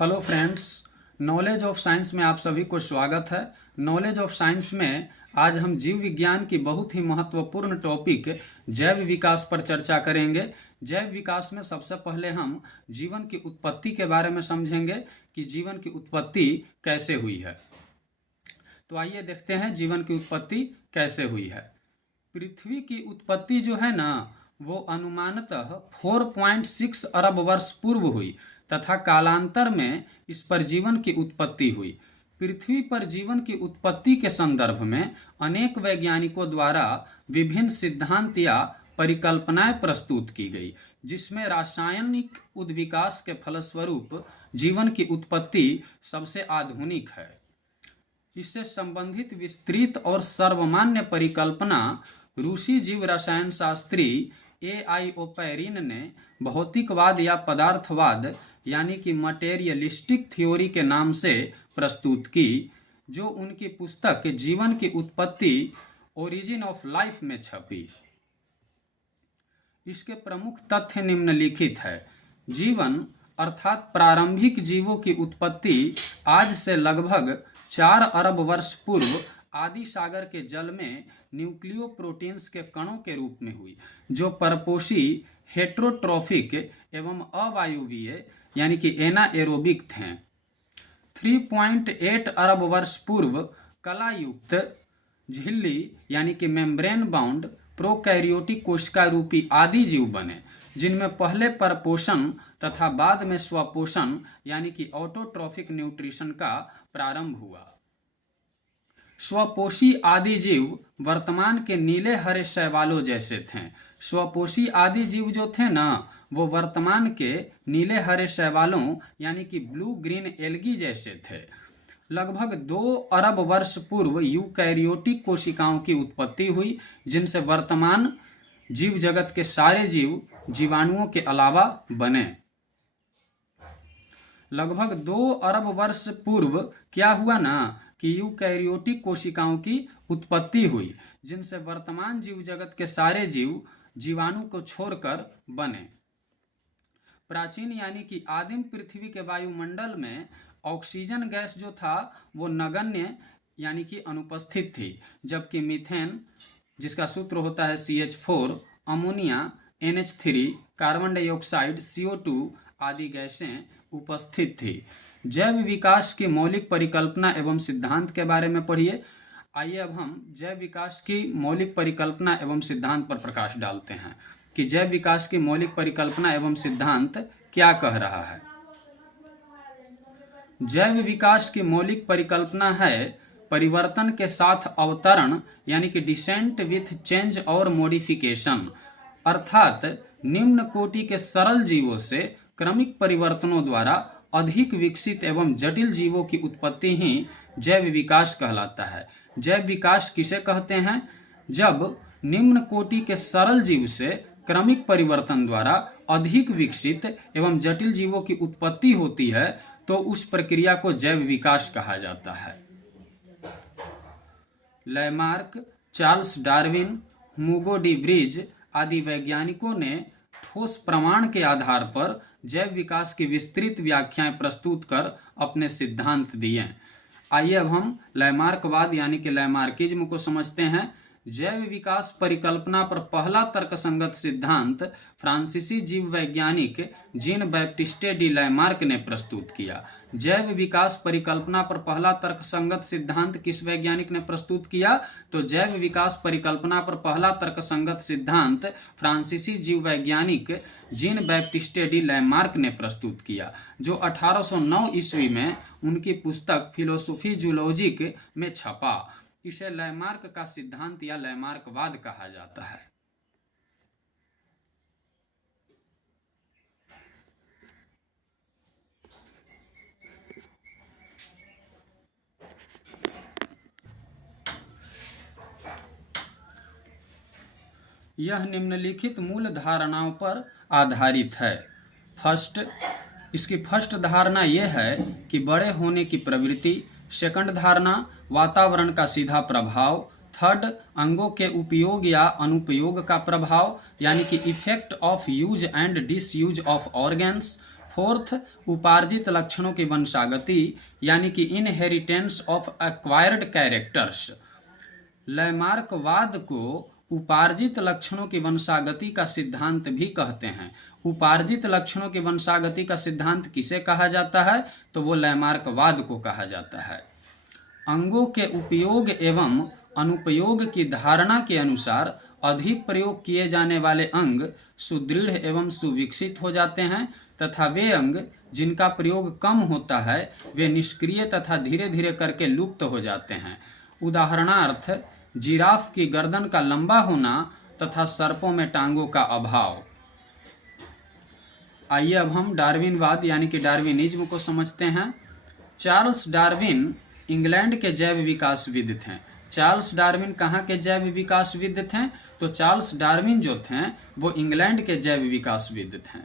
Hello friends, knowledge of science में आप सभी को स्वागत है। नॉलेज ऑफ साइंस में आज हम जीव विज्ञान की बहुत ही महत्वपूर्ण टॉपिक जैव विकास पर चर्चा करेंगे। जैव विकास में सबसे पहले हम जीवन की उत्पत्ति के बारे में समझेंगे कि जीवन की उत्पत्ति कैसे हुई है। तो आइए देखते हैं जीवन की उत्पत्ति कैसे हुई है। पृथ्वी की उत्पत्ति जो है ना, वो अनुमानतः 4.6 अरब वर्ष पूर्व हुई तथा कालांतर में इस पर जीवन की उत्पत्ति हुई। पृथ्वी पर जीवन की उत्पत्ति के संदर्भ में अनेक वैज्ञानिकों द्वारा विभिन्न सिद्धांत या परिकल्पनाएं प्रस्तुत की गई, जिसमें रासायनिक उद्विकास के फलस्वरूप जीवन की उत्पत्ति सबसे आधुनिक है। इससे संबंधित विस्तृत और सर्वमान्य परिकल्पना रूसी जीव रसायन शास्त्री A.I. ओपैरिन ने भौतिकवाद या पदार्थवाद यानी कि मटेरियलिस्टिक थ्योरी के नाम से प्रस्तुत की, जो उनकी पुस्तक जीवन की उत्पत्ति ओरिजिन ऑफ लाइफ में छपी। इसके प्रमुख तथ्य निम्नलिखित है। जीवन अर्थात प्रारंभिक जीवों की उत्पत्ति आज से लगभग 4 अरब वर्ष पूर्व आदि सागर के जल में न्यूक्लियोप्रोटीन्स के कणों के रूप में हुई, जो परपोषी, हेट्रोट्रॉफिक एवं अवायवीय यानी कि एनाएरोबिक थे। 3.8 अरब वर्ष पूर्व कलायुक्त झिल्ली यानी कि मेम्ब्रेन बाउंड प्रोकैरियोटिक कोशिका रूपी आदि जीव बने, जिनमें पहले परपोषण तथा बाद में स्वपोषण यानी कि ऑटोट्रॉफिक न्यूट्रिशन का प्रारंभ हुआ। स्वपोषी आदि जीव वर्तमान के नीले हरे शैवालों जैसे थे। स्वपोषी आदि जीव जो थे ना, वो वर्तमान के नीले हरे शैवालों यानी कि ब्लू ग्रीन एल्गी जैसे थे। लगभग 2 अरब वर्ष पूर्व यूकैरियोटिक कोशिकाओं की उत्पत्ति हुई, जिनसे वर्तमान जीव जगत के सारे जीव जीवाणुओं के अलावा बने। लगभग 2 अरब वर्ष पूर्व क्या हुआ ना कि यूकैरियोटिक कोशिकाओं की उत्पत्ति हुई, जिनसे वर्तमान जीव जगत के सारे जीव जीवाणु को छोड़कर बने। प्राचीन यानी कि आदिम पृथ्वी के वायुमंडल में ऑक्सीजन गैस जो था वो नगण्य यानी कि अनुपस्थित थी, जबकि मीथेन जिसका सूत्र होता है CH4, ammonia NH3, carbon dioxide CO2 आदि गैसें उपस्थित थी। जैव विकास की मौलिक परिकल्पना एवं सिद्धांत के बारे में पढ़िए। आइए अब हम जैव विकास की मौलिक परिकल्पना एवं सिद्धांत पर प्रकाश डालते हैं कि जैव विकास की मौलिक परिकल्पना एवं सिद्धांत क्या कह रहा है। जैव विकास की मौलिक परिकल्पना है परिवर्तन के साथ अवतरण यानी कि डिसेंट विथ चेंज और मॉडिफिकेशन, अर्थात निम्न कोटि के सरल जीवों से क्रमिक परिवर्तनों द्वारा अधिक विकसित एवं जटिल जीवों की उत्पत्ति ही जैव विकास कहलाता है। जैव विकास किसे कहते हैं? जब निम्न कोटि के सरल जीव से क्रमिक परिवर्तन द्वारा अधिक विकसित एवं जटिल जीवों की उत्पत्ति होती है, तो उस प्रक्रिया को जैव विकास कहा जाता है। लैमार्क, चार्ल्स डार्विन, हुगो डी ब्रिज आदि वैज्ञानिकों ने ठोस प्रमाण के आधार पर जैव विकास की विस्तृत व्याख्याएं प्रस्तुत कर अपने सिद्धांत दिए। आइए अब हम लैमार्कवाद यानी कि लैमार्किज्म को समझते हैं। जैव विकास परिकल्पना पर पहला तर्कसंगत सिद्धांत फ्रांसीसी जीव वैज्ञानिक जीन बैप्टिस्टे डी लैमार्क ने प्रस्तुत किया। जैव विकास परिकल्पना पर पहला तर्कसंगत सिद्धांत किस वैज्ञानिक ने प्रस्तुत किया? तो जैव विकास परिकल्पना पर पहला तर्कसंगत सिद्धांत फ्रांसीसी जीव वैज्ञानिक जीन बैप्टिस्टे डी लैमार्क ने प्रस्तुत किया, जो 1809 ईस्वी में उनकी पुस्तक फिलोसोफी जूलॉजिक में छपा। इसे लैमार्क का सिद्धांत या लैमार्कवाद कहा जाता है। यह निम्नलिखित मूल धारणाओं पर आधारित है। इसकी फर्स्ट धारणा यह है कि बड़े होने की प्रवृत्ति। सेकंड धारणा वातावरण का सीधा प्रभाव। थर्ड, अंगों के उपयोग या अनुपयोग का प्रभाव यानी कि effect of use and disuse of organs. Fourth, उपार्जित लक्षणों की वंशागति यानी कि इनहेरिटेंस ऑफ एक्वायर्ड कैरेक्टर्स। लैमार्कवाद को उपार्जित लक्षणों की वंशागति का सिद्धांत भी कहते हैं। उपार्जित लक्षणों की वंशागति का सिद्धांत किसे कहा जाता है? तो वो लैमार्कवाद को कहा जाता है। अंगों के उपयोग एवं अनुपयोग की धारणा के अनुसार अधिक प्रयोग किए जाने वाले अंग सुदृढ़ एवं सुविकसित हो जाते हैं तथा वे अंग जिनका प्रयोग कम होता है वे निष्क्रिय तथा धीरे धीरे करके लुप्त हो जाते हैं। उदाहरणार्थ, जिराफ की गर्दन का लंबा होना तथा सर्पों में टांगों का अभाव। आइए अब हम डार्विनवाद यानी कि डार्विनिज्म को समझते हैं। चार्ल्स डार्विन इंग्लैंड के जैव विकासविद थे। चार्ल्स डार्विन कहाँ के जैव विकासविद थे? तो चार्ल्स डार्विन जो थे वो इंग्लैंड के जैव विकासविद थे।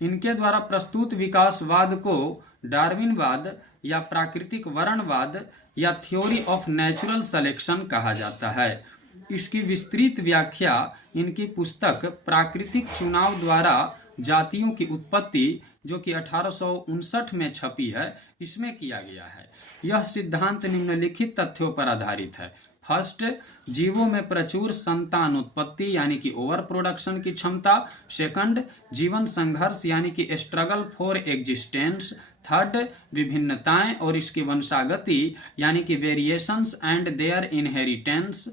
इनके द्वारा प्रस्तुत विकासवाद को डार्विनवाद या प्राकृतिक वर्णवाद या थ्योरी ऑफ नेचुरल सिलेक्शन कहा जाता है। इसकी विस्तृत व्याख्या इनकी पुस्तक प्राकृतिक चुनाव द्वारा जातियों की उत्पत्ति जो कि 1859 में छपी है, इसमें किया गया है। यह सिद्धांत निम्नलिखित तथ्यों पर आधारित है। फर्स्ट, जीवों में प्रचुर संतान उत्पत्ति यानी कि ओवर प्रोडक्शन की क्षमता। सेकंड, जीवन संघर्ष यानी कि स्ट्रगल फॉर एग्जिस्टेंस। थर्ड, विभिन्नताएं और इसकी वंशागति यानी कि variations and their inheritance.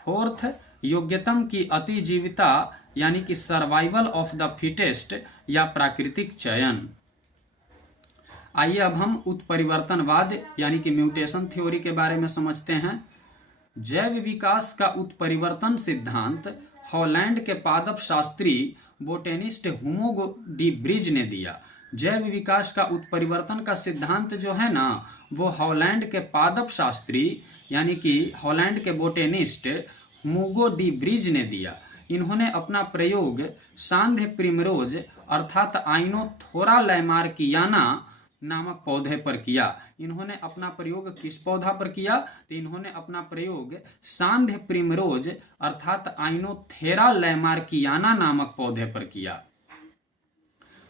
Fourth, योग्यतम की अतिजीविता यानी कि सर्वाइवल ऑफ द फिटेस्ट या प्राकृतिक चयन। आइए अब हम उत्परिवर्तनवाद यानी कि म्यूटेशन थ्योरी के बारे में समझते हैं। जैव विकास का उत्परिवर्तन सिद्धांत हॉलैंड के पादप शास्त्री बोटेनिस्ट हुगो डी ब्रिज ने दिया। जैव विकास का उत्परिवर्तन का सिद्धांत जो है ना, वो हॉलैंड के पादप शास्त्री यानी कि हॉलैंड के बोटेनिस्ट हुगो डी ब्रिज ने दिया। इन्होंने अपना प्रयोग सांध्य प्रिमरोज अर्थात आइनोथोरा लैमार्कियाना नामक पौधे पर किया। इन्होंने अपना प्रयोग किस पौधा पर किया? तो इन्होंने अपना प्रयोग सांध्य प्रिमरोज अर्थात आइनोथेरा लैमार्कियाना नामक पौधे पर किया।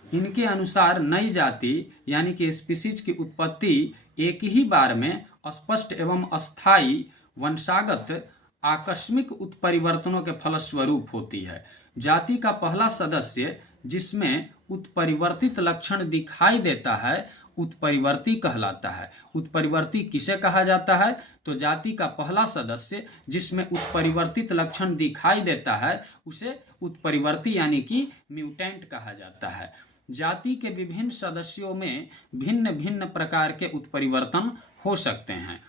इनके अनुसार नई जाति यानी कि स्पीसीज की उत्पत्ति एक ही बार में स्पष्ट एवं अस्थायी वंशागत आकस्मिक उत्परिवर्तनों के फलस्वरूप होती है। जाति का पहला सदस्य जिसमें उत्परिवर्तित लक्षण दिखाई देता है उत्परिवर्ती कहलाता है। उत्परिवर्ती किसे कहा जाता है? तो जाति का पहला सदस्य जिसमें उत्परिवर्तित लक्षण दिखाई देता है उसे उत्परिवर्ती यानी कि म्यूटेंट कहा जाता है। जाति के विभिन्न सदस्यों में भिन्न भिन्न प्रकार के उत्परिवर्तन हो सकते हैं।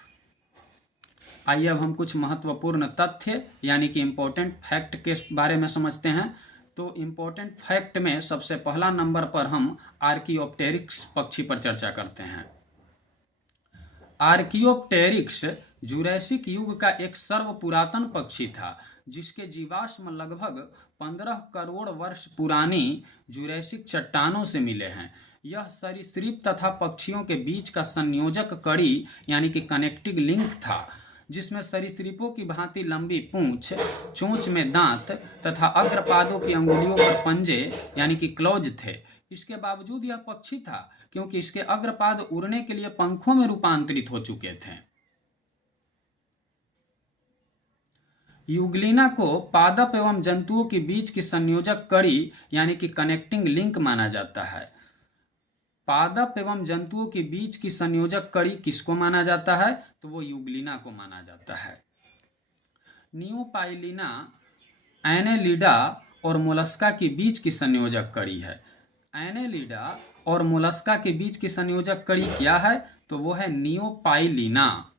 आइए अब हम कुछ महत्वपूर्ण तथ्य यानी कि इम्पोर्टेंट फैक्ट के बारे में समझते हैं। तो इम्पोर्टेंट फैक्ट में सबसे पहला नंबर पर हम आर्कियोप्टेरिक्स पक्षी पर चर्चा करते हैं। आर्कियोप्टेरिक्स जुरैसिक युग का एक सर्वपुरातन पक्षी था जिसके जीवाश्म लगभग 15 करोड़ वर्ष पुरानी जुरैसिक चट्टानों से मिले हैं। यह सरीसृप तथा पक्षियों के बीच का संयोजक कड़ी यानी कि कनेक्टिंग लिंक था, जिसमें सरीसृपों की भांति लंबी पूंछ, चोंच में दांत तथा अग्रपादों की अंगुलियों पर पंजे यानी कि क्लॉज थे। इसके बावजूद यह पक्षी था क्योंकि इसके अग्रपाद उड़ने के लिए पंखों में रूपांतरित हो चुके थे। यूग्लिना को पादप एवं जंतुओं के बीच की संयोजक कड़ी यानी कि कनेक्टिंग लिंक माना जाता है। पादप एवं जंतुओं के बीच की संयोजक कड़ी किसको माना जाता है? तो वो यूग्लिना को माना जाता है। नियोपाइलिना एनेलिडा और मोलस्का के बीच की संयोजक कड़ी है। एनेलिडा और मोलस्का के बीच की संयोजक कड़ी क्या है? तो वो है नियोपाइलिना।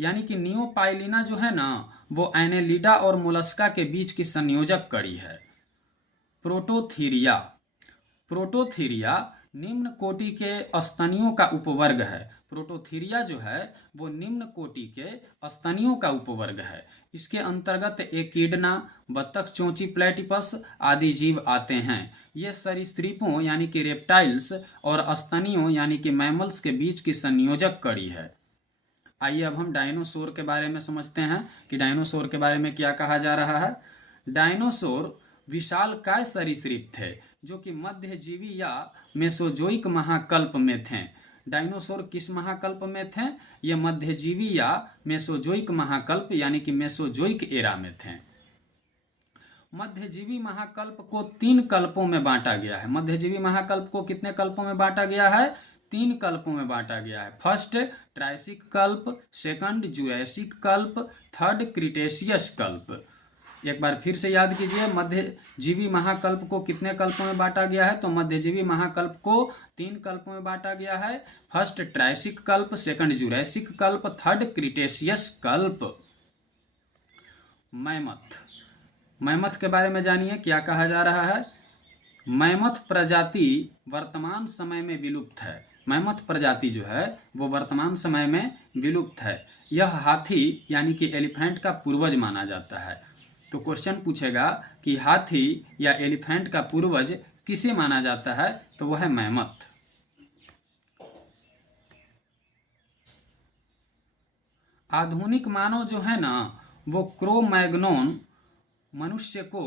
यानी कि नियोपाइलिना जो है ना, वो एनेलिडा और मोलस्का के बीच की संयोजक कड़ी है। प्रोटोथीरिया। प्रोटोथीरिया निम्न कोटि के स्तनियों का उपवर्ग है। प्रोटोथीरिया जो है वो निम्न कोटि के स्तनियों का उपवर्ग है। इसके अंतर्गत एकिडना, बत्तख चोंची प्लेटिपस आदि जीव आते हैं। ये सरीसृपों यानी कि रेप्टाइल्स और स्तनियों यानी कि मैमल्स के बीच की संयोजक कड़ी है। आइए अब हम डायनासोर के बारे में समझते हैं कि डायनासोर के बारे में क्या कहा जा रहा है। डायनासोर विशालकाय सरीसृप थे जो कि मध्यजीवी या मेसोजोइक महाकल्प में थे। डायनासोर किस महाकल्प में थे? ये मध्यजीवी या मेसोजोइक महाकल्प यानी कि मेसोजोइक एरा में थे। मध्यजीवी महाकल्प को 3 कल्पों में बांटा गया है। मध्यजीवी महाकल्प को कितने कल्पों में बांटा गया है? 3 कल्पों में बांटा गया है। फर्स्ट ट्रायसिक कल्प, सेकंड जुरैसिक कल्प, थर्ड क्रिटेशियस कल्प। एक बार फिर से याद कीजिए, मध्यजीवी महाकल्प को कितने कल्पों में बांटा गया है? तो मध्यजीवी महाकल्प को 3 कल्पों में बांटा गया है। फर्स्ट ट्रायसिक कल्प, सेकंड जुरैसिक कल्प, थर्ड क्रिटेशियस कल्प। मैमथ, मैमथ के बारे में जानिए क्या कहा जा रहा है। मैमथ प्रजाति वर्तमान समय में विलुप्त है। मैमथ प्रजाति जो है वो वर्तमान समय में विलुप्त है। यह हाथी यानी कि एलिफेंट का पूर्वज माना जाता है। तो क्वेश्चन पूछेगा कि हाथी या एलिफेंट का पूर्वज किसे माना जाता है? तो वह है मैमथ। आधुनिक मानव जो है ना वो क्रो-मैग्नोन मनुष्य को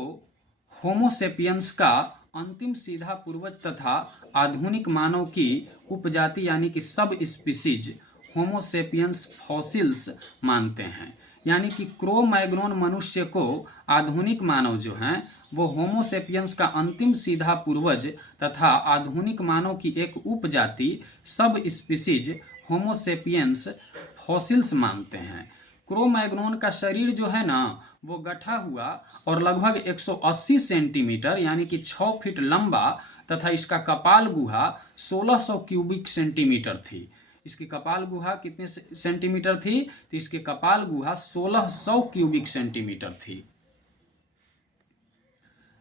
होमोसेपियंस का अंतिम सीधा पूर्वज तथा आधुनिक मानव की उपजाति यानी कि सब स्पीसीज होमोसेपियंस फॉसिल्स मानते हैं। यानी कि क्रो-मैग्नोन मनुष्य को आधुनिक मानव जो हैं वो होमोसेपियंस का अंतिम सीधा पूर्वज तथा आधुनिक मानव की एक उपजाति सब स्पीसीज होमोसेपियंस फॉसिल्स मानते हैं। क्रो-मैग्नोन का शरीर जो है ना वो गठा हुआ और लगभग 180 सेंटीमीटर यानी कि 6 फीट लंबा तथा इसका कपाल गुहा 1600 क्यूबिक सेंटीमीटर थी। इसकी कपाल गुहा कितने सेंटीमीटर थी? तो इसकी कपाल गुहा 1600 क्यूबिक सेंटीमीटर थी।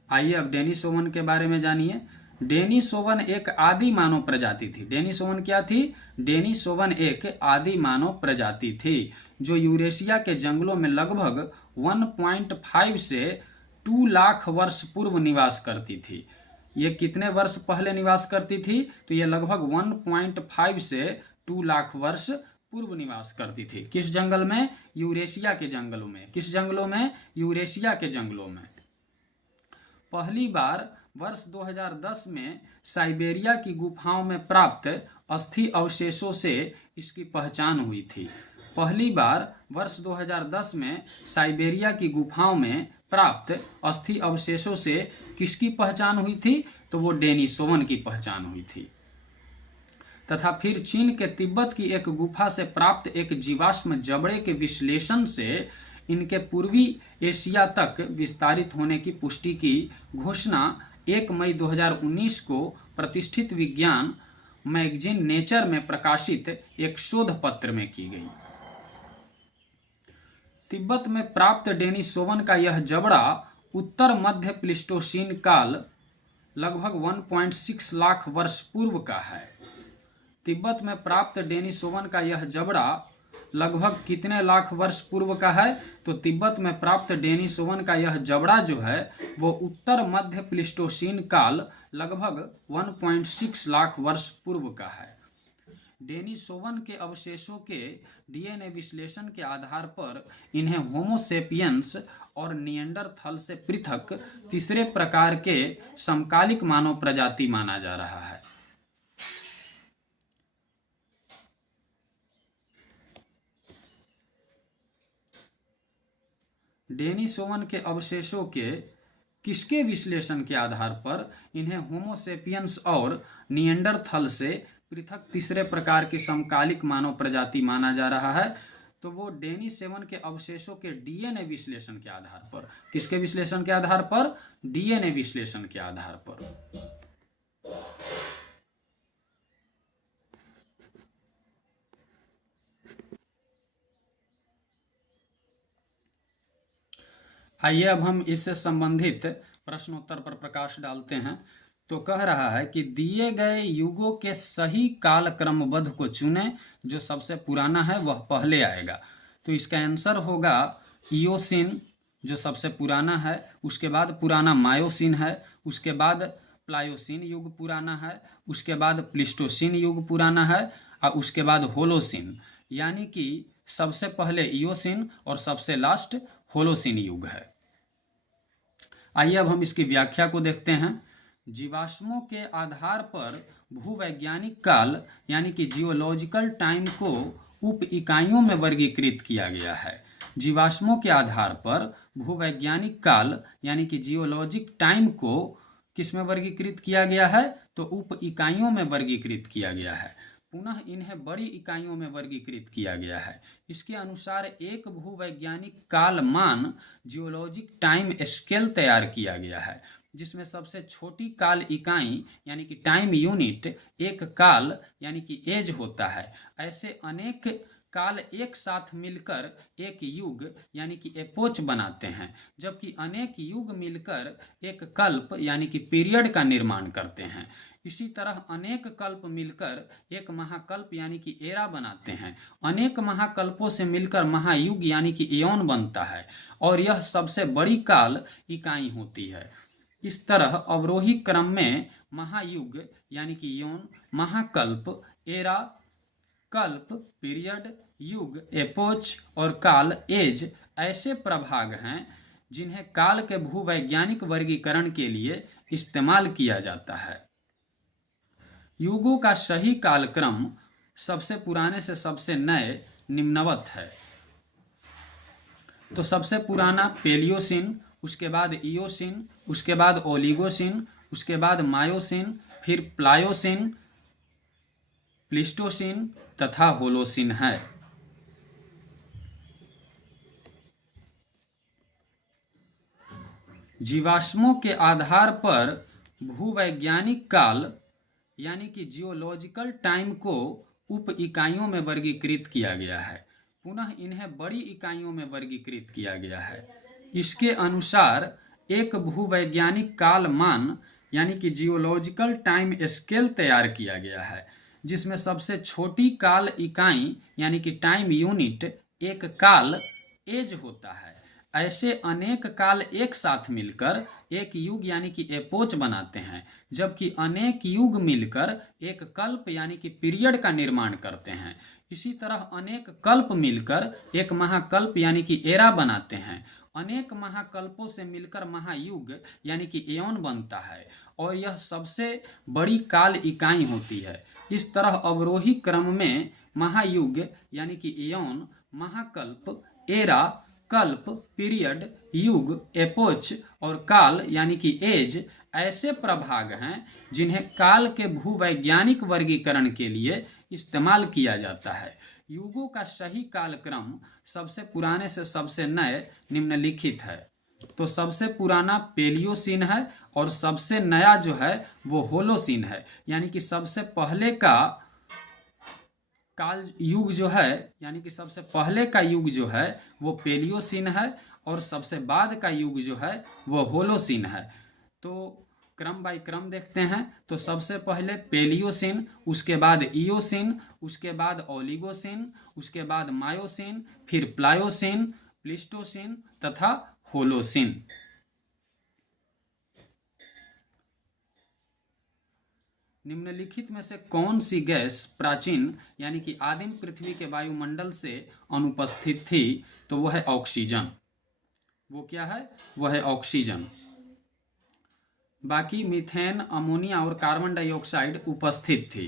आइए अब डेनिसोवन के बारे में जानिए। डेनिसोवन एक आदि मानव प्रजाति थी। डेनिसोवन क्या थी? डेनिसोवन एक आदि मानव प्रजाति थी जो यूरेशिया के जंगलों में लगभग 1.5 से 2 लाख वर्ष पूर्व निवास करती थी। ये कितने वर्ष पहले निवास करती थी? तो ये लगभग 1.5 से 2 लाख वर्ष पूर्व निवास करती थी। किस जंगल में? यूरेशिया के जंगलों में। किस जंगलों में? यूरेशिया के जंगलों में। पहली बार वर्ष 2010 में साइबेरिया की गुफाओं में प्राप्त अस्थि अवशेषों से इसकी पहचान हुई थी। पहली बार वर्ष 2010 में साइबेरिया की गुफाओं में प्राप्त अस्थि अवशेषों से किसकी पहचान हुई थी? तो वो डेनिसोवन की पहचान हुई थी। तथा फिर चीन के तिब्बत की एक गुफा से प्राप्त एक जीवाश्म जबड़े के विश्लेषण से इनके पूर्वी एशिया तक विस्तारित होने की पुष्टि की घोषणा 1 मई 2019 को प्रतिष्ठित विज्ञान मैगजीन नेचर में प्रकाशित एक शोध पत्र में की गई। तिब्बत में प्राप्त डेनिसोवन का यह जबड़ा उत्तर मध्य प्लीस्टोसीन काल लगभग 1.6 लाख वर्ष पूर्व का है। तिब्बत में प्राप्त डेनिसोवन का यह जबड़ा लगभग कितने लाख वर्ष पूर्व का है? तो तिब्बत में प्राप्त डेनिसोवन का यह जबड़ा जो है वो उत्तर मध्य प्लीस्टोसीन काल लगभग 1.6 लाख वर्ष पूर्व का है। डेनिसोवन के अवशेषों के डीएनए विश्लेषण के आधार पर इन्हें होमोसेपियंस और निएंडरथल से पृथक तीसरे प्रकार के समकालिक मानव प्रजाति माना जा रहा है। डेनिसोवन के अवशेषों के किसके विश्लेषण के आधार पर इन्हें होमोसेपियंस और निएंडरथल से पृथक तीसरे प्रकार के समकालिक मानव प्रजाति माना जा रहा है? तो वो डेनिसोवन के अवशेषों के डीएनए विश्लेषण के आधार पर। किसके विश्लेषण के आधार पर? डीएनए विश्लेषण के आधार पर। आइए अब हम इससे संबंधित प्रश्नोत्तर पर प्रकाश डालते हैं। तो कह रहा है कि दिए गए युगों के सही काल क्रमबद्ध को चुनें, जो सबसे पुराना है वह पहले आएगा। तो इसका आंसर होगा इयोसिन जो सबसे पुराना है, उसके बाद पुराना मायोसिन है, उसके बाद प्लायोसिन युग पुराना है, उसके बाद प्लीस्टोसिन युग पुराना है और उसके बाद होलोसिन। यानी कि सबसे पहले इयोसिन और सबसे लास्ट होलोसिन युग है। आइए अब हम इसकी व्याख्या को देखते हैं। जीवाश्मों के आधार पर भूवैज्ञानिक काल यानी कि जियोलॉजिकल टाइम को उप इकाइयों में वर्गीकृत किया गया है। जीवाश्मों के आधार पर भूवैज्ञानिक काल यानी कि जियोलॉजिक टाइम को किस में वर्गीकृत किया गया है, तो उप इकाइयों में वर्गीकृत किया गया है। पुनः इन्हें बड़ी इकाइयों में वर्गीकृत किया गया है। इसके अनुसार एक भूवैज्ञानिक काल मान जियोलॉजिक टाइम स्केल तैयार किया गया है, जिसमें सबसे छोटी काल इकाई यानी कि टाइम यूनिट एक काल यानी कि एज होता है। ऐसे अनेक काल एक साथ मिलकर एक युग यानी कि एपोच बनाते हैं, जबकि अनेक युग मिलकर एक कल्प यानी कि पीरियड का निर्माण करते हैं। इसी तरह अनेक कल्प मिलकर एक महाकल्प यानी कि एरा बनाते हैं। अनेक महाकल्पों से मिलकर महायुग यानी कि एओन बनता है और यह सबसे बड़ी काल इकाई होती है। इस तरह अवरोही क्रम में महायुग यानी कि एओन, महाकल्प, एरा, कल्प, पीरियड, युग, एपोच और काल, एज ऐसे प्रभाग हैं जिन्हें काल के भूवैज्ञानिक वर्गीकरण के लिए इस्तेमाल किया जाता है। युगों का सही कालक्रम सबसे पुराने से सबसे नए निम्नवत है। तो सबसे पुराना पेलियोसिन, उसके बाद इयोसिन, उसके बाद ओलिगोसिन, उसके बाद मायोसिन, फिर प्लायोसिन, प्लिस्टोसिन तथा होलोसिन है। जीवाश्मों के आधार पर भूवैज्ञानिक काल यानी कि जियोलॉजिकल टाइम को उप इकाइयों में वर्गीकृत किया गया है। पुनः इन्हें बड़ी इकाइयों में वर्गीकृत किया गया है। इसके अनुसार एक भूवैज्ञानिक काल मान यानी कि जियोलॉजिकल टाइम स्केल तैयार किया गया है, जिसमें सबसे छोटी काल इकाई यानी कि टाइम यूनिट एक काल एज होता है। ऐसे अनेक काल एक साथ मिलकर एक युग यानी कि एपोच बनाते हैं, जबकि अनेक युग मिलकर एक कल्प यानी कि पीरियड का निर्माण करते हैं। इसी तरह अनेक कल्प मिलकर एक महाकल्प यानी कि एरा बनाते हैं। अनेक महाकल्पों से मिलकर महायुग यानी कि एओन बनता है और यह सबसे बड़ी काल इकाई होती है। इस तरह अवरोही क्रम में महायुग यानी कि एओन, महाकल्प, एरा, कल्प, पीरियड, युग, एपोच और काल यानी कि एज ऐसे प्रभाग हैं जिन्हें काल के भूवैज्ञानिक वर्गीकरण के लिए इस्तेमाल किया जाता है। युगों का सही कालक्रम सबसे पुराने से सबसे नए निम्नलिखित है। तो सबसे पुराना पेलियोसिन है और सबसे नया जो है वो होलोसिन है, यानी कि सबसे पहले का काल युग जो है यानी कि सबसे पहले का युग जो है वो पेलियोसिन है और सबसे बाद का युग जो है वो होलोसिन है। तो क्रम बाय क्रम देखते हैं। तो सबसे पहले पेलियोसिन, उसके बाद इयोसिन, उसके बाद ओलिगोसिन, उसके बाद मायोसिन, फिर प्लायोसिन, प्लिस्टोसिन तथा होलोसिन। निम्नलिखित में से कौन सी गैस प्राचीन यानी कि आदिम पृथ्वी के वायुमंडल से अनुपस्थित थी? तो वह है ऑक्सीजन। वो क्या है? वह है ऑक्सीजन। बाकी मीथेन, अमोनिया और कार्बन डाइऑक्साइड उपस्थित थी।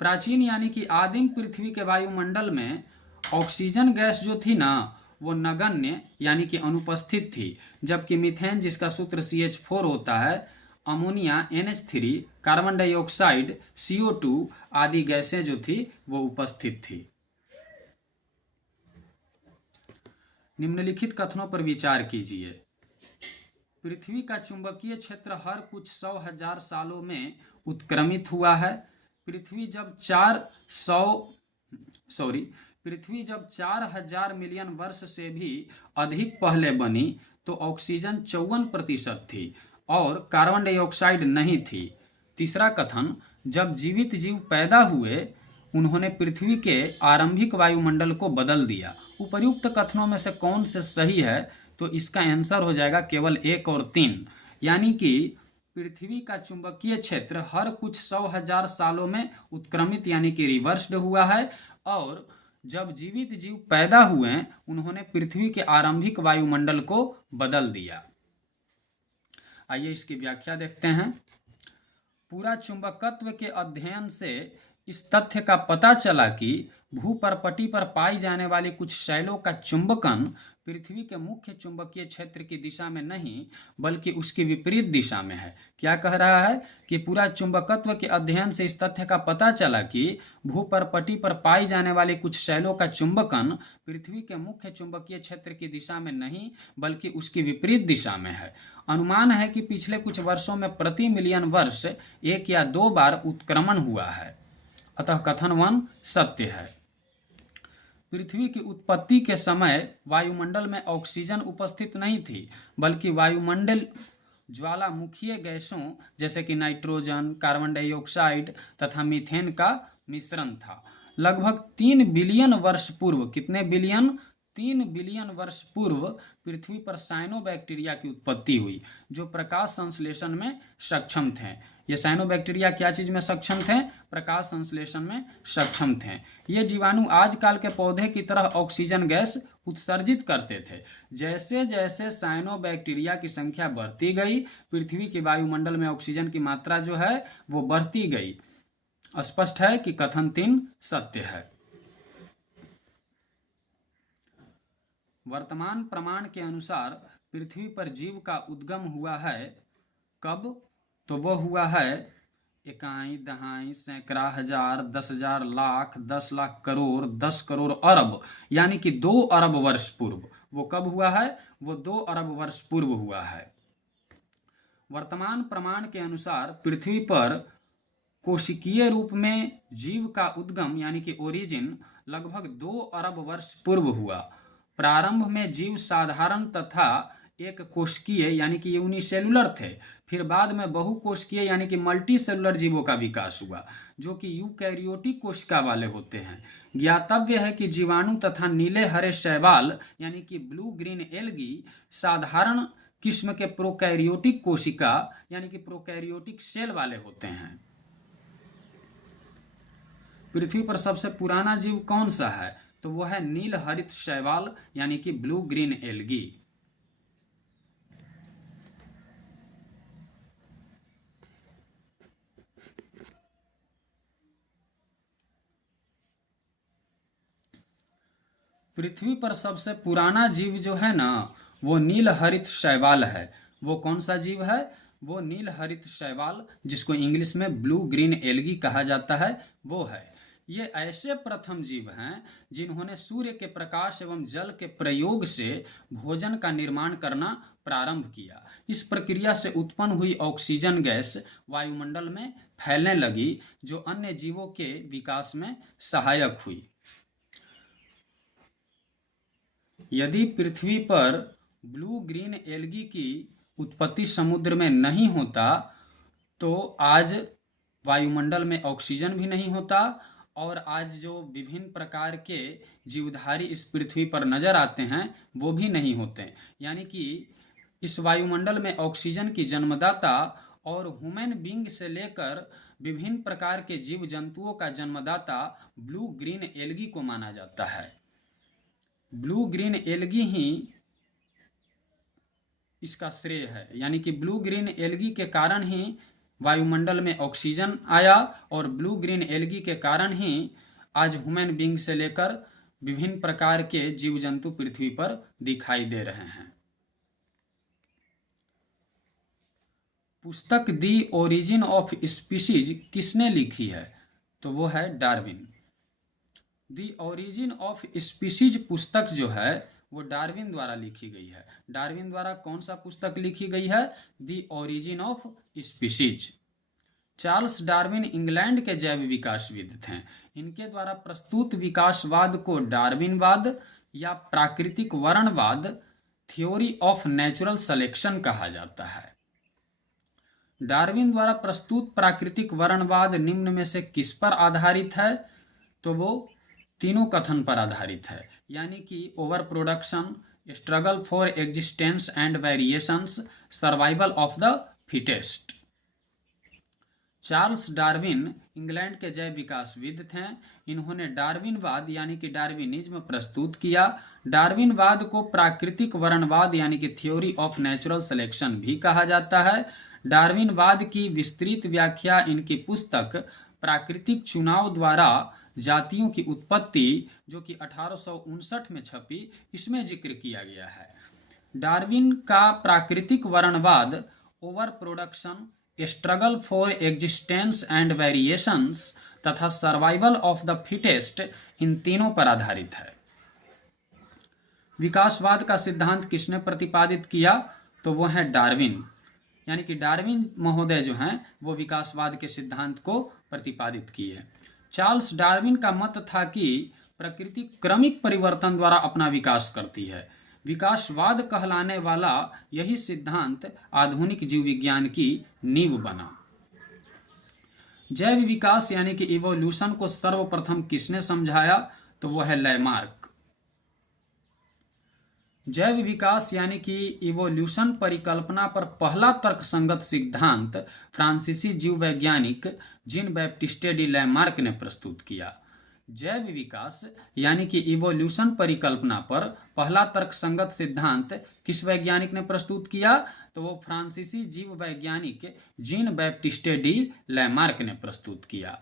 प्राचीन यानी कि आदिम पृथ्वी के वायुमंडल में ऑक्सीजन गैस जो थी ना वो नगण्य यानी कि अनुपस्थित थी, जबकि मीथेन जिसका सूत्र CH4 होता है, ammonia NH3, carbon dioxide CO2 आदि गैसें जो थी वो उपस्थित थी। निम्नलिखित कथनों पर विचार कीजिए। पृथ्वी का चुंबकीय क्षेत्र हर कुछ 100,000 सालों में उत्क्रमित हुआ है। पृथ्वी जब 4,000 मिलियन वर्ष से भी अधिक पहले बनी तो ऑक्सीजन 54% थी और कार्बन डाइऑक्साइड नहीं थी। तीसरा कथन, जब जीवित जीव पैदा हुए उन्होंने पृथ्वी के आरंभिक वायुमंडल को बदल दिया। उपर्युक्त कथनों में से कौन से सही है? तो इसका आंसर हो जाएगा केवल 1 और 3, यानी कि पृथ्वी का चुंबकीय क्षेत्र हर कुछ 100,000 सालों में उत्क्रमित यानी कि रिवर्स्ड हुआ है और जब जीवित जीव पैदा हुए उन्होंने पृथ्वी के आरंभिक वायुमंडल को बदल दिया। आइए इसकी व्याख्या देखते हैं। पूरा चुंबकत्व के अध्ययन से इस तथ्य का पता चला कि भूपर्पटी पर पाई जाने वाली कुछ शैलों का चुंबकन पृथ्वी के मुख्य चुंबकीय क्षेत्र की दिशा में नहीं बल्कि उसकी विपरीत दिशा में है। क्या कह रहा है कि पूरा चुंबकत्व के अध्ययन से इस तथ्य का पता चला कि भूपर्पटी पर पाई जाने वाली कुछ शैलों का चुंबकन पृथ्वी के मुख्य चुंबकीय क्षेत्र की दिशा में नहीं बल्कि उसकी विपरीत दिशा में है। अनुमान है कि पिछले कुछ वर्षों में प्रति मिलियन वर्ष 1 या 2 बार उत्क्रमण हुआ है। अतः कथन 1 सत्य है। पृथ्वी की उत्पत्ति के समय वायुमंडल में ऑक्सीजन उपस्थित नहीं थी बल्कि वायुमंडल ज्वालामुखीय गैसों जैसे कि नाइट्रोजन, कार्बन डाइऑक्साइड तथा मीथेन का मिश्रण था। लगभग 3 बिलियन वर्ष पूर्व, कितने बिलियन? 3 बिलियन वर्ष पूर्व पृथ्वी पर साइनोबैक्टीरिया की उत्पत्ति हुई जो प्रकाश संश्लेषण में सक्षम थे। ये साइनोबैक्टीरिया क्या चीज में सक्षम थे? प्रकाश संश्लेषण में सक्षम थे। ये जीवाणु आजकल के पौधे की तरह ऑक्सीजन गैस उत्सर्जित करते थे। जैसे जैसे साइनोबैक्टीरिया की संख्या बढ़ती गई पृथ्वी के वायुमंडल में ऑक्सीजन की मात्रा जो है वो बढ़ती गई। स्पष्ट है कि कथन 3 सत्य है। वर्तमान प्रमाण के अनुसार पृथ्वी पर जीव का उद्गम हुआ है कब? तो वह हुआ है इकाई, दहाई, सैकड़ा, हजार, 10,000, लाख, 10 लाख करोड़, 10 करोड़ अरब, यानी कि 2 अरब वर्ष पूर्व। वो कब हुआ है? वो 2 अरब वर्ष पूर्व हुआ है। वर्तमान प्रमाण के अनुसार पृथ्वी पर कोशिकीय रूप में जीव का उद्गम यानी कि ओरिजिन लगभग 2 अरब वर्ष पूर्व हुआ। प्रारंभ में जीव साधारण तथा एक कोशिकीय यानी कि यूनिसेलुलर थे। फिर बाद में बहुकोशिकीय यानी कि मल्टी सेलुलर जीवों का विकास हुआ जो कि यूकैरियोटिक कोशिका वाले होते हैं। ज्ञातव्य है कि जीवाणु तथा नीले हरे शैवाल यानी कि ब्लू ग्रीन एल्गी साधारण किस्म के प्रोकैरियोटिक कोशिका यानी कि प्रोकैरियोटिक सेल वाले होते हैं। पृथ्वी पर सबसे पुराना जीव कौन सा है? तो वह है नील हरित शैवाल यानी कि ब्लू ग्रीन एल्गी। पृथ्वी पर सबसे पुराना जीव जो है ना वो नील हरित शैवाल है। वो कौन सा जीव है? वो नील हरित शैवाल जिसको इंग्लिश में ब्लू ग्रीन एल्गी कहा जाता है वो है। ये ऐसे प्रथम जीव हैं जिन्होंने सूर्य के प्रकाश एवं जल के प्रयोग से भोजन का निर्माण करना प्रारंभ किया। इस प्रक्रिया से उत्पन्न हुई ऑक्सीजन गैस वायुमंडल में फैलने लगी जो अन्य जीवों के विकास में सहायक हुई। यदि पृथ्वी पर ब्लू ग्रीन एल्गी की उत्पत्ति समुद्र में नहीं होता तो आज वायुमंडल में ऑक्सीजन भी नहीं होता और आज जो विभिन्न प्रकार के जीवधारी इस पृथ्वी पर नजर आते हैं वो भी नहीं होते। यानी कि इस वायुमंडल में ऑक्सीजन की जन्मदाता और ह्यूमन बीइंग से लेकर विभिन्न प्रकार के जीव जंतुओं का जन्मदाता ब्लू ग्रीन एल्गी को माना जाता है। ब्लू ग्रीन एल्गी ही इसका श्रेय है। यानी कि ब्लू ग्रीन एल्गी के कारण ही वायुमंडल में ऑक्सीजन आया और ब्लू ग्रीन एल्गी के कारण ही आज ह्यूमन बीइंग से लेकर विभिन्न प्रकार के जीव जंतु पृथ्वी पर दिखाई दे रहे हैं। पुस्तक दी ओरिजिन ऑफ स्पीशीज किसने लिखी है? तो वो है Darwin. The origin of species पुस्तक जो है वो डार्विन द्वारा लिखी गई है। डार्विन द्वारा कौन सा पुस्तक लिखी गई है? The origin of species. Charles Darwin England के जैव विकासविद थे। इनके द्वारा प्रस्तुत विकासवाद को डार्विनवाद या प्राकृतिक वर्णवाद थ्योरी ऑफ नेचुरल सिलेक्शन कहा जाता है। डार्विन द्वारा प्रस्तुत प्राकृतिक वर्णवाद निम्न में से किस पर आधारित है? तो वो तीनों कथन पर आधारित है। यानी कि over production, struggle for existence and variations, survival of the fittest. Charles Darwin England के जैव विकासविद थे। इन्होंने डार्विनवाद यानी कि डार्विनिज्म प्रस्तुत किया। डार्विनवाद को प्राकृतिक वर्णवाद यानी कि थ्योरी ऑफ नेचुरल सिलेक्शन भी कहा जाता है। डार्विनवाद की विस्तृत व्याख्या इनकी पुस्तक प्राकृतिक चुनाव द्वारा जातियों की उत्पत्ति, जो कि 1859 में छपी, इसमें जिक्र किया गया है। डार्विन का प्राकृतिक वर्णवाद over production, struggle for existence and variations तथा सर्वाइवल ऑफ द फिटेस्ट, इन तीनों पर आधारित है। विकासवाद का सिद्धांत किसने प्रतिपादित किया? तो वो है डार्विन, यानी कि डार्विन महोदय जो हैं वो विकासवाद के सिद्धांत को प्रतिपादित किए। चार्ल्स डार्विन का मत था कि प्रकृति क्रमिक परिवर्तन द्वारा अपना विकास करती है। विकासवाद कहलाने वाला यही सिद्धांत आधुनिक जीव विज्ञान की नींव बना। जैव विकास यानी कि इवोल्यूशन को सर्वप्रथम किसने समझाया? तो वो है लैमार्क। जैव विकास यानी कि इवोल्यूशन परिकल्पना पर पहला तर्कसंगत सिद्धांत फ्रांसीसी जीव वैज्ञानिक जीन बैप्टिस्टे डी लैमार्क ने प्रस्तुत किया। जैव विकास यानी कि इवोल्यूशन परिकल्पना पर पहला तर्कसंगत सिद्धांत किस वैज्ञानिक ने प्रस्तुत किया? तो वो फ्रांसीसी जीव वैज्ञानिक जीन बैप्टिस्टे डी लैमार्क ने प्रस्तुत किया,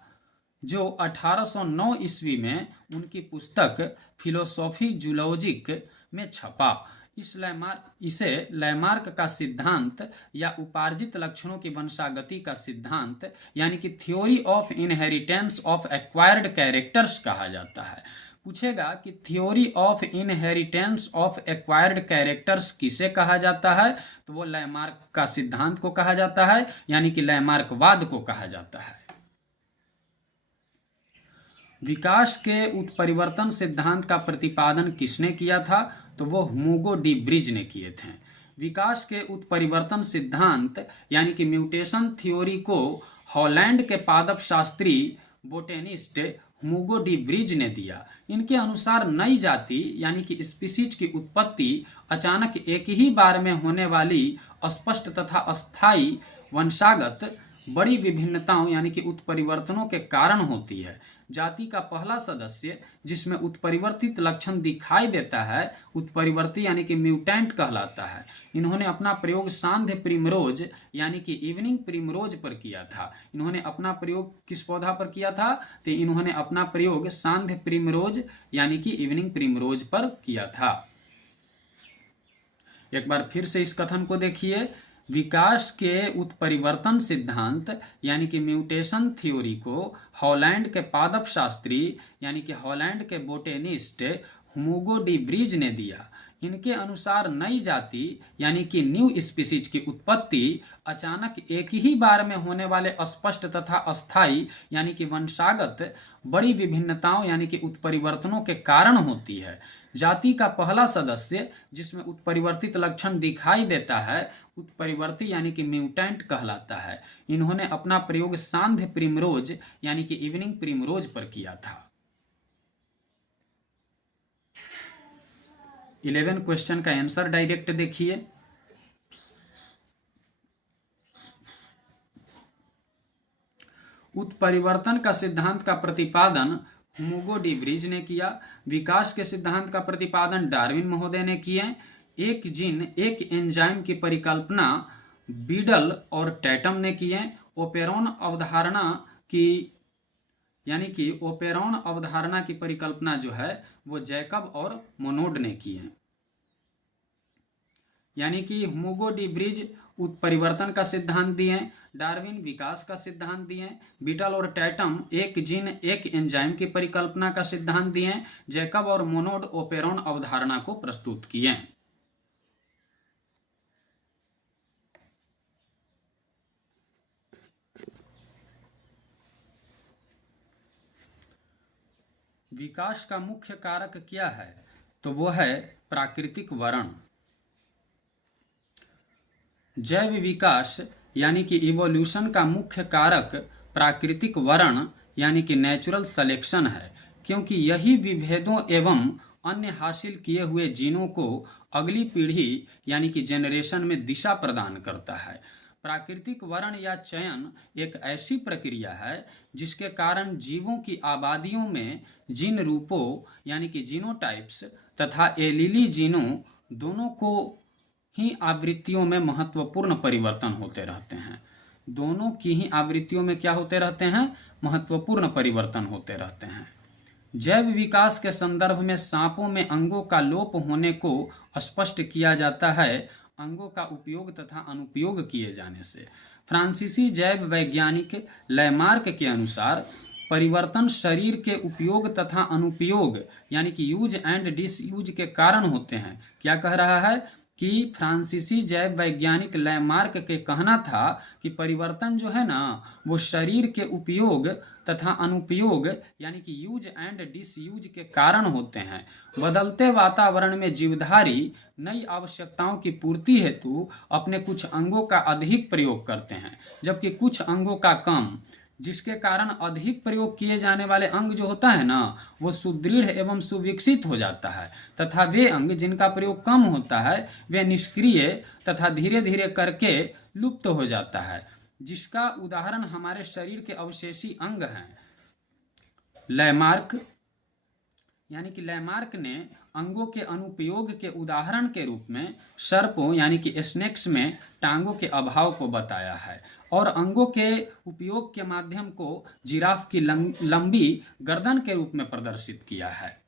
जो 1809 ईस्वी में उनकी पुस्तक फिलोसॉफी जूलॉजिक में छपा। इसे लैमार्क का सिद्धांत या उपार्जित लक्षणों की वंशागति का सिद्धांत यानी कि theory of inheritance of acquired characters कहा जाता है। पूछेगा कि theory of inheritance of acquired characters किसे कहा जाता है? तो वो लैमार्क का सिद्धांत को कहा जाता है, यानी कि लैमार्कवाद को कहा जाता है। विकास के उत्परिवर्तन सिद्धांत का प्रतिपादन किसने किया था? तो वो हुगो डी ब्रिज ने किए थे। विकास के उत्परिवर्तन सिद्धांत यानी कि म्यूटेशन थ्योरी को हॉलैंड के पादप शास्त्री बोटेनिस्ट हुगो डी ब्रिज ने दिया। इनके अनुसार नई जाति यानी कि स्पीसीज की उत्पत्ति अचानक एक ही बार में होने वाली अस्पष्ट तथा अस्थायी वंशागत बड़ी विभिन्नताओं यानी कि उत्परिवर्तनों के कारण होती है। जाति का पहला सदस्य जिसमें उत्परिवर्तित लक्षण दिखाई देता है उत्परिवर्ती यानी कि म्यूटेंट कहलाता है। इन्होंने अपना प्रयोग सांध्य प्रिमरोज यानी कि इवनिंग प्रिमरोज पर किया था। इन्होंने अपना प्रयोग किस पौधा पर किया था? तो इन्होंने अपना प्रयोग सांध्य प्रिमरोज यानी कि इवनिंग प्रिमरोज पर किया था। एक बार फिर से इस कथन को देखिए। विकास के उत्परिवर्तन सिद्धांत यानी कि म्यूटेशन थ्योरी को हॉलैंड के पादप शास्त्री यानी कि हॉलैंड के बोटेनिस्ट हुगो डी ब्रिज ने दिया। इनके अनुसार नई जाति यानी कि न्यू स्पीसीज की उत्पत्ति अचानक एक ही बार में होने वाले अस्पष्ट तथा अस्थायी यानी कि वंशागत बड़ी विभिन्नताओं यानी कि उत्परिवर्तनों के कारण होती है। जाति का पहला सदस्य जिसमें उत्परिवर्तित लक्षण दिखाई देता है उत्परिवर्ती यानी कि म्यूटेंट कहलाता है। इन्होंने अपना प्रयोग सांध्य प्रिमरोज यानी कि इवनिंग प्रिमरोज पर किया था। 11 क्वेश्चन का आंसर डायरेक्ट देखिए। उत्परिवर्तन का सिद्धांत का प्रतिपादन हुगो डी ब्रिज ने किया। विकास के सिद्धांत का प्रतिपादन डार्विन महोदय ने किए। एक जीन एक एंजाइम की परिकल्पना बीडल और टैटम ने किए। ओपेरॉन अवधारणा की यानी कि ओपेरॉन अवधारणा की परिकल्पना जो है वो जैकब और मोनोड ने किए। यानी कि हुगो डी ब्रिज उत्परिवर्तन का सिद्धांत दिए, डार्विन विकास का सिद्धांत दिए, बीटल और टैटम एक जीन एक एंजाइम की परिकल्पना का सिद्धांत दिए, जैकब और मोनोड ओपेरॉन अवधारणा को प्रस्तुत किए। विकास का मुख्य कारक क्या है? तो वो है प्राकृतिक वर्ण। जैव विकास यानी कि इवोल्यूशन का मुख्य कारक प्राकृतिक वर्ण यानी कि नेचुरल सिलेक्शन है, क्योंकि यही विभेदों एवं अन्य हासिल किए हुए जीनों को अगली पीढ़ी यानी कि जेनरेशन में दिशा प्रदान करता है। प्राकृतिक वर्ण या चयन एक ऐसी प्रक्रिया है जिसके कारण जीवों की आबादियों में जीन रूपों यानी कि जीनोटाइप्स तथा एलीली जीनों दोनों को ही आवृत्तियों में महत्वपूर्ण परिवर्तन होते रहते हैं। दोनों की ही आवृत्तियों में क्या होते रहते हैं? महत्वपूर्ण परिवर्तन होते रहते हैं। जैव विकास के संदर्भ में सांपों में अंगों का लोप होने को स्पष्ट किया जाता है अंगों का उपयोग तथा अनुपयोग किए जाने से। फ्रांसीसी जैव वैज्ञानिक लैमार्क के अनुसार परिवर्तन शरीर के उपयोग तथा अनुपयोग यानी कि यूज एंड डिसयूज के कारण होते हैं। क्या कह रहा है कि फ्रांसीसी जैव वैज्ञानिक लैमार्क के कहना था कि परिवर्तन जो है ना वो शरीर के उपयोग तथा अनुपयोग यानी कि यूज एंड डिसयूज के कारण होते हैं। बदलते वातावरण में जीवधारी नई आवश्यकताओं की पूर्ति हेतु अपने कुछ अंगों का अधिक प्रयोग करते हैं जबकि कुछ अंगों का कम, जिसके कारण अधिक प्रयोग किए जाने वाले अंग जो होता है ना वो सुदृढ़ एवं सुविकसित हो जाता है तथा वे अंग जिनका प्रयोग कम होता है वे निष्क्रिय तथा धीरे धीरे करके लुप्त हो जाता है, जिसका उदाहरण हमारे शरीर के अवशेषी अंग हैं। लैमार्क ने अंगों के अनुपयोग के उदाहरण के रूप में सर्पों यानी कि स्नेक्स में टांगों के अभाव को बताया है और अंगों के उपयोग के माध्यम को जिराफ की लंबी गर्दन के रूप में प्रदर्शित किया है।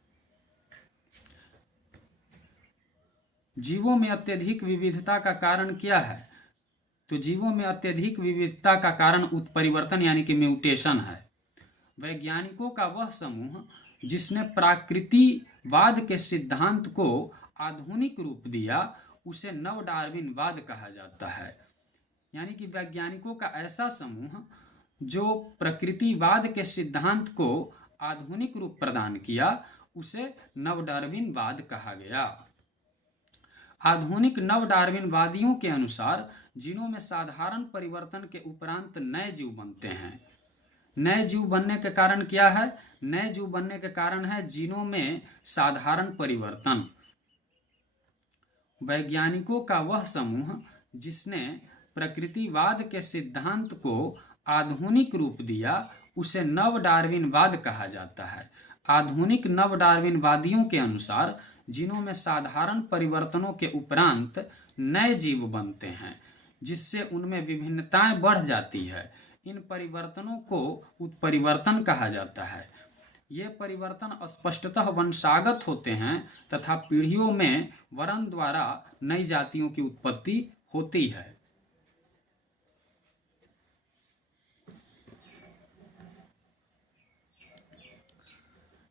जीवों में अत्यधिक विविधता का कारण क्या है? तो जीवों में अत्यधिक विविधता का कारण उत्परिवर्तन यानी कि म्यूटेशन है। वैज्ञानिकों का वह समूह जिसने प्राकृतिवाद के सिद्धांत को आधुनिक रूप दिया उसे नव डार्विनवाद कहा जाता है। यानी कि वैज्ञानिकों का ऐसा समूह जो प्रकृतिवाद के सिद्धांत को आधुनिक रूप प्रदान किया उसे नव डार्विनवाद कहा गया। आधुनिक नव डार्विनवादियों के अनुसार जीनों में साधारण परिवर्तन के उपरांत नए जीव बनते हैं। नए जीव बनने के कारण क्या है? नए जीव बनने के कारण है जीनों में साधारण परिवर्तन। वैज्ञानिकों का वह समूह जिसने प्रकृतिवाद के सिद्धांत को आधुनिक रूप दिया उसे नव डार्विनवाद कहा जाता है। आधुनिक नव डार्विनवादियों के अनुसार जीनों में साधारण परिवर्तनों के उपरांत नए जीव बनते हैं जिससे उनमें विभिन्नताएं बढ़ जाती है। इन परिवर्तनों को उत्परिवर्तन कहा जाता है। ये परिवर्तन स्पष्टतः वंशागत होते हैं तथा पीढ़ियों में वर्ण द्वारा नई जातियों की उत्पत्ति होती है।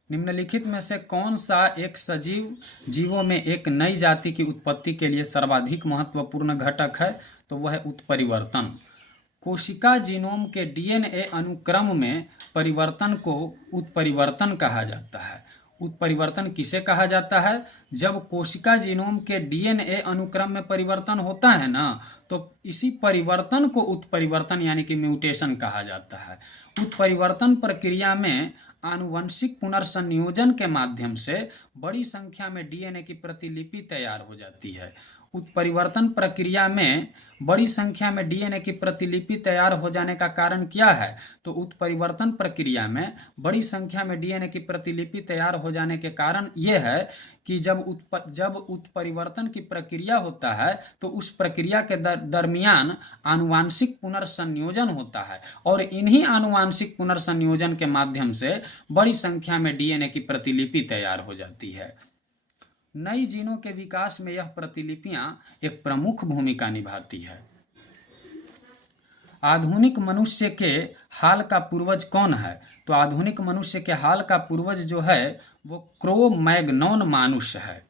निम्नलिखित में से कौन सा एक सजीव जीवों में एक नई जाति की उत्पत्ति के लिए सर्वाधिक महत्वपूर्ण घटक है? तो वह है उत्परिवर्तन। कोशिका जीनोम के डीएनए अनुक्रम में परिवर्तन को उत्परिवर्तन कहा जाता है। उत्परिवर्तन किसे कहा जाता है? जब कोशिका जीनोम के डीएनए अनुक्रम में परिवर्तन होता है ना तो इसी परिवर्तन को उत्परिवर्तन यानी कि म्यूटेशन कहा जाता है। उत्परिवर्तन प्रक्रिया में आनुवंशिक पुनर्संयोजन के माध्यम से बड़ी संख्या में डीएनए की प्रतिलिपि तैयार हो जाती है। उत्परिवर्तन प्रक्रिया में बड़ी संख्या में डीएनए की प्रतिलिपि तैयार हो जाने का कारण क्या है? तो उत्परिवर्तन प्रक्रिया में बड़ी संख्या में डीएनए की प्रतिलिपि तैयार हो जाने के कारण यह है कि जब उत्परिवर्तन की प्रक्रिया होता है तो उस प्रक्रिया के दरमियान आनुवांशिक पुनर्संयोजन होता है और इन्हीं आनुवांशिक पुनर्संयोजन के माध्यम से बड़ी संख्या में डीएनए की प्रतिलिपि तैयार हो जाती है। नई जीनों के विकास में यह प्रतिलिपियां एक प्रमुख भूमिका निभाती है। आधुनिक मनुष्य के हाल का पूर्वज कौन है? तो आधुनिक मनुष्य के हाल का पूर्वज जो है वो क्रो-मैग्नोन मानुष है।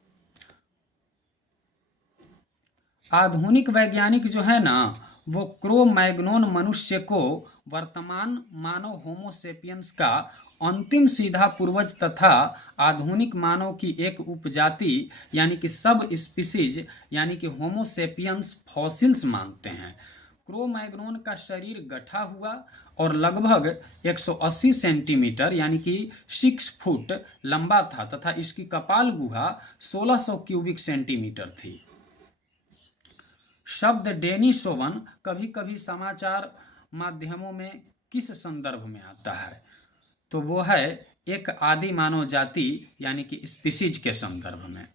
आधुनिक वैज्ञानिक जो है ना वो क्रो-मैग्नोन मनुष्य को वर्तमान मानव होमोसेपियंस का अंतिम सीधा पूर्वज तथा आधुनिक मानव की एक उपजाति यानी कि सब स्पीसीज यानी कि होमोसेपियंस फॉसिल्स मानते हैं। क्रो-मैग्नोन का शरीर गठा हुआ और लगभग 180 सेंटीमीटर यानी कि 6 फुट लंबा था तथा इसकी कपाल गुहा 1600 क्यूबिक सेंटीमीटर थी। शब्द डेनिसोवन कभी कभी समाचार माध्यमों में किस संदर्भ में आता है? तो वो है एक आदि मानव जाति यानी कि स्पीसीज के संदर्भ में।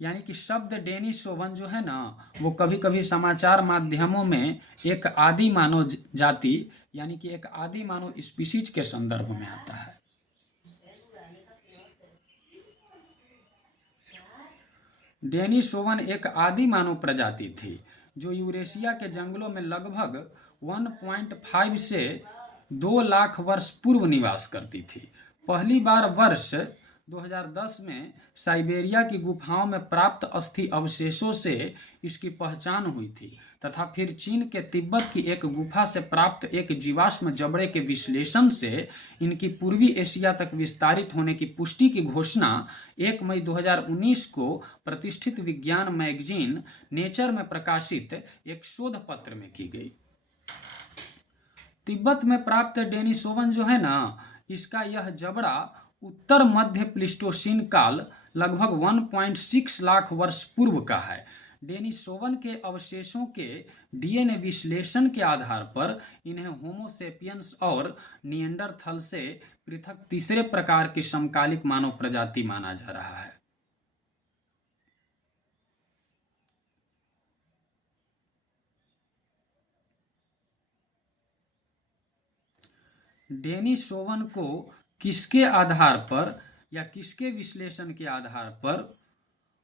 यानी कि शब्द डेनिसोवन जो है ना, वो कभी कभी समाचार माध्यमों में एक आदि मानव जाति यानी कि एक आदि मानव स्पीसीज के संदर्भ में आता है। डेनिसोवन एक आदि मानव प्रजाति थी जो यूरेशिया के जंगलों में लगभग 1.5 से 2 लाख वर्ष पूर्व निवास करती थी। पहली बार वर्ष 2010 में साइबेरिया की गुफाओं में प्राप्त अस्थि अवशेषों से इसकी पहचान हुई थी तथा फिर चीन के तिब्बत की एक गुफा से प्राप्त एक जीवाश्म जबड़े के विश्लेषण से इनकी पूर्वी एशिया तक विस्तारित होने की पुष्टि की घोषणा 1 मई 2019 को प्रतिष्ठित विज्ञान मैगजीन नेचर में प्रकाशित एक शोध पत्र में की गई। तिब्बत में प्राप्त डेनिसोवन जो है ना, इसका यह जबड़ा उत्तर मध्य प्लीस्टोसीन काल लगभग 1.6 लाख वर्ष पूर्व का है। डेनिसोवन के अवशेषों के डीएनए विश्लेषण के आधार पर इन्हें होमो सेपियंस और निएंडरथल से पृथक तीसरे प्रकार की समकालिक मानव प्रजाति माना जा रहा है। डेनिसोवन को किसके आधार पर या किसके विश्लेषण के आधार पर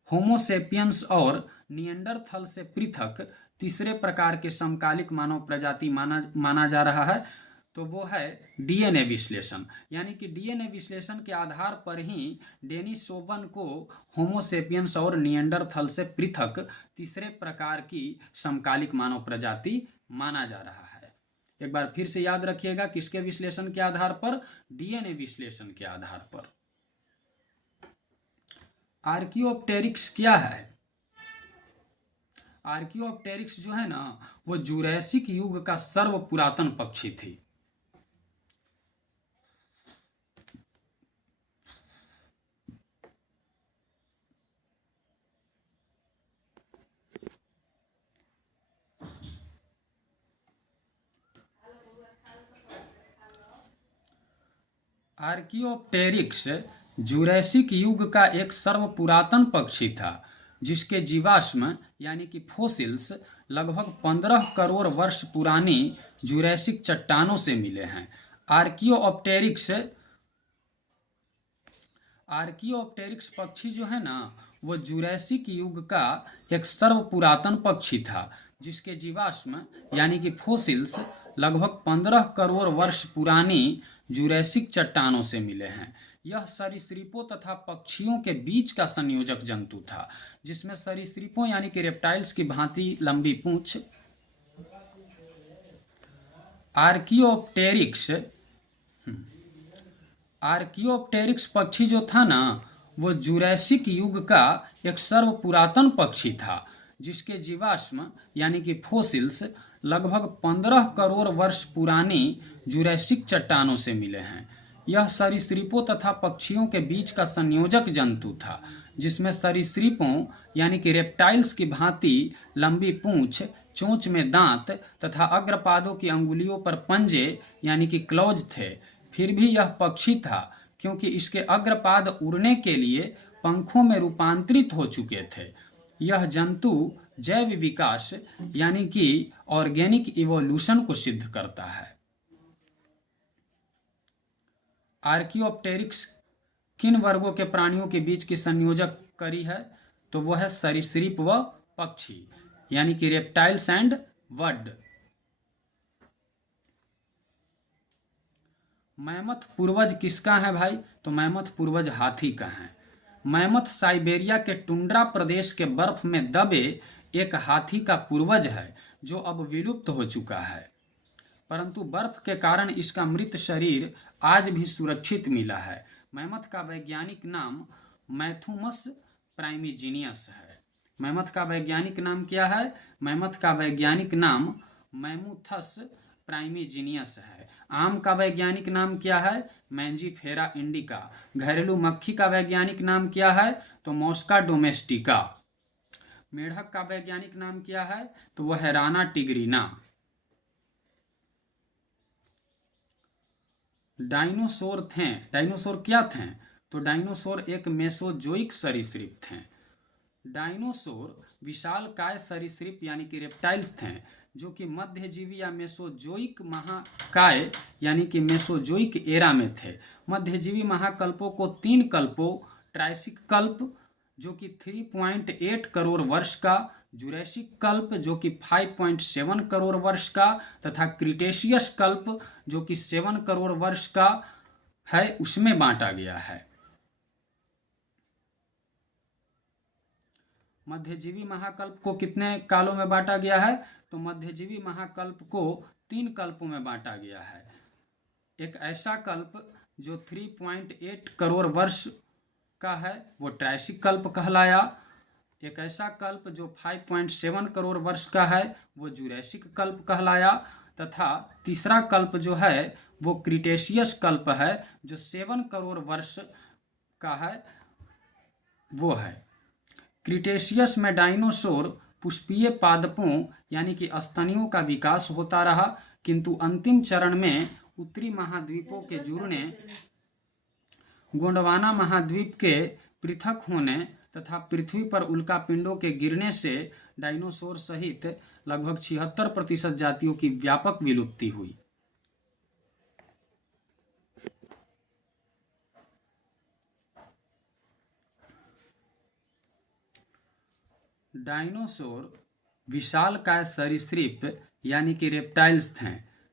होमो सेपियंस और निएंडरथल से पृथक तीसरे प्रकार के समकालिक मानव प्रजाति माना जा रहा है? तो वो है डीएनए विश्लेषण। यानी कि डीएनए विश्लेषण के आधार पर ही डेनिसोवन को होमो सेपियंस और निएंडरथल से पृथक तीसरे प्रकार की समकालिक मानव प्रजाति माना जा रहा है। एक बार फिर से याद रखिएगा, किसके विश्लेषण के आधार पर? डीएनए विश्लेषण के आधार पर। आर्कियोप्टेरिक्स क्या है? आर्कियोप्टेरिक्स जो है ना, वो जुरैसिक युग का सर्व पुरातन पक्षी थी। आर्कियोप्टेरिक्स जुरैसिक युग का एक सर्वपुरातन पक्षी था जिसके जीवाश्म यानी कि फोसिल्स लगभग 15 करोड़ वर्ष पुरानी जुरैसिक चट्टानों से मिले हैं। आर्कियोप्टेरिक्स पक्षी जो है ना, वो जुरैसिक युग का एक सर्वपुरातन पक्षी था जिसके जीवाश्म यानी कि फोसिल्स लगभग 15 करोड़ वर्ष पुरानी जुरैसिक चट्टानों से मिले हैं। यह सरीसृपों तथा पक्षियों के बीच का संयोजक जंतु था जिसमें सरीसृपों यानी कि रेप्टाइल्स की भांति लंबी पूंछ। आर्कियोप्टेरिक्स पक्षी जो था ना, वो जुरैसिक युग का एक सर्वपुरातन पक्षी था जिसके जीवाश्म यानी कि फोसिल्स लगभग 15 करोड़ वर्ष पुरानी जुरैसिक चट्टानों से मिले हैं। यह सरीसृपों तथा पक्षियों के बीच का संयोजक जंतु था जिसमें सरीसृपों यानी कि रेप्टाइल्स की भांति लंबी पूंछ, चोंच में दांत तथा अग्रपादों की अंगुलियों पर पंजे यानी कि क्लॉज थे। फिर भी यह पक्षी था क्योंकि इसके अग्रपाद उड़ने के लिए पंखों में रूपांतरित हो चुके थे। यह जंतु जैव विकास यानी कि ऑर्गेनिक इवोल्यूशन को सिद्ध करता है। आर्कियोप्टेरिक्स किन वर्गों के प्राणियों के बीच की संयोजक करी है? तो वह है सरीसृप व पक्षी यानी कि रेप्टाइल्स एंड बर्ड। मैमथ पूर्वज किसका है भाई? तो मैमथ पूर्वज हाथी का है। मैमथ साइबेरिया के टुंड्रा प्रदेश के बर्फ में दबे एक हाथी का पूर्वज है जो अब विलुप्त हो चुका है, परंतु बर्फ के कारण इसका मृत शरीर आज भी सुरक्षित मिला है। मैमथ का वैज्ञानिक नाम मैथुमस प्राइमीजीनियस है। मैमथ का वैज्ञानिक नाम क्या है? मैमथ का वैज्ञानिक नाम मैमुथस प्राइमीजीनियस है। आम का वैज्ञानिक नाम क्या है? Mangifera indica. घरेलू मक्खी का वैज्ञानिक नाम क्या है? तो मॉस्का डोमेस्टिका। मेढक का वैज्ञानिक नाम क्या है? तो वह है राना टिग्रिना। डायनासोर थे, डायनासोर क्या थे? तो डायनासोर एक मेसोजोइक सरीसृप थे। डायनासोर विशालकाय सरीसृप यानी कि रेप्टाइल्स थे जो कि मध्यजीवी या मेसोजोइक महाकाय यानी कि मेसोजोइक एरा में थे। मध्यजीवी महाकल्पों को 3 कल्पों, ट्रायसिक कल्प जो कि 3.8 करोड़ वर्ष का, जुरैसिक कल्प जो कि 5.7 करोड़ वर्ष का तथा क्रिटेशियस कल्प जो कि 7 करोड़ वर्ष का है, उसमें बांटा गया है। मध्यजीवी महाकल्प को कितने कालों में बांटा गया है? तो मध्यजीवी महाकल्प को 3 कल्पों में बांटा गया है। एक ऐसा कल्प जो 3.8 करोड़ वर्ष का है वो ट्रायसिक कल्प कहलाया। एक ऐसा कल्प जो 5.7 करोड़ वर्ष का है वो जुरैसिक कल्प कहलाया। तथा तीसरा कल्प जो है वो क्रिटेशियस कल्प है जो 7 करोड़ वर्ष का है, वो है। क्रिटेशियस में डायनासोर पुष्पीय पादपों यानी कि स्तनियों का विकास होता रहा, किंतु अंतिम चरण में उत्तरी महाद्वीपों के जुड़ने, गोंडवाना महाद्वीप के पृथक होने तथा पृथ्वी पर उल्कापिंडों के गिरने से डायनासोर सहित लगभग 76% जातियों की व्यापक विलुप्ति हुई। डायनासोर विशालकाय सरीसृप यानी कि रेप्टाइल्स थे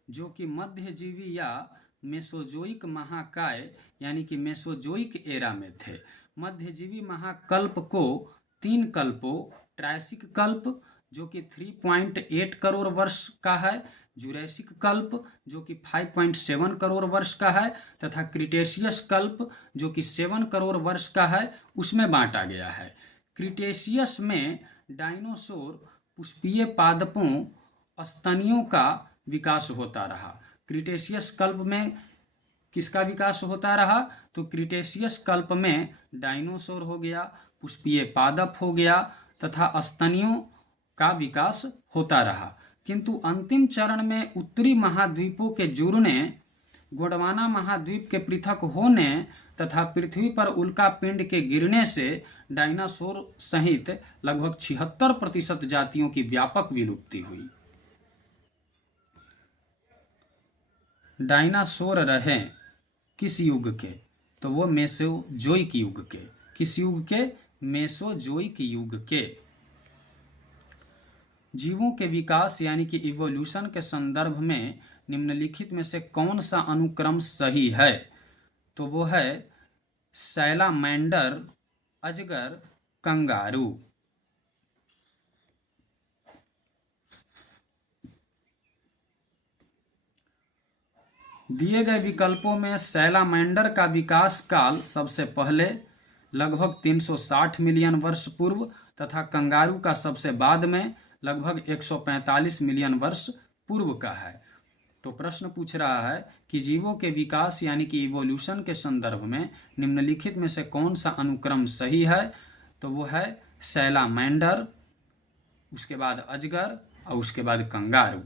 जो कि मध्यजीवी या मेसोजोइक महाकाय यानी कि मेसोजोइक एरा में थे। मध्यजीवी महाकल्प को 3 कल्पों, ट्रायसिक कल्प जो कि 3.8 करोड़ वर्ष का है, जुरैसिक कल्प जो कि 5.7 करोड़ वर्ष का है तथा क्रिटेशियस कल्प जो कि 7 करोड़ वर्ष का है, उसमें बांटा गया है। क्रिटेशियस में डायनासोर पुष्पीय पादपों, स्तनियों का विकास होता रहा। क्रिटेशियस कल्प में किसका विकास होता रहा? तो क्रिटेशियस कल्प में डायनासोर हो गया, पुष्पीय पादप हो गया तथा स्तनियों का विकास होता रहा, किंतु अंतिम चरण में उत्तरी महाद्वीपों के जुड़ने, गोंडवाना महाद्वीप के पृथक होने तथा पृथ्वी पर उल्कापिंड के गिरने से डायनासोर सहित लगभग 76% जातियों की व्यापक विलुप्ति हुई। डायनासोर रहे किस युग के? तो वो मेसोजोइक युग के। किस युग के? मेसोजोइक युग के। जीवों के विकास यानी कि इवोल्यूशन के संदर्भ में निम्नलिखित में से कौन सा अनुक्रम सही है? तो वो है सैलामेंडर, अजगर, कंगारू। दिए गए विकल्पों में सैलामेंडर का विकास काल सबसे पहले लगभग 360 मिलियन वर्ष पूर्व तथा कंगारू का सबसे बाद में लगभग 145 मिलियन वर्ष पूर्व का है। तो प्रश्न पूछ रहा है कि जीवों के विकास यानी कि इवोल्यूशन के संदर्भ में निम्नलिखित में से कौन सा अनुक्रम सही है? तो वो है सैलामेंडर, उसके बाद अजगर और उसके बाद कंगारू।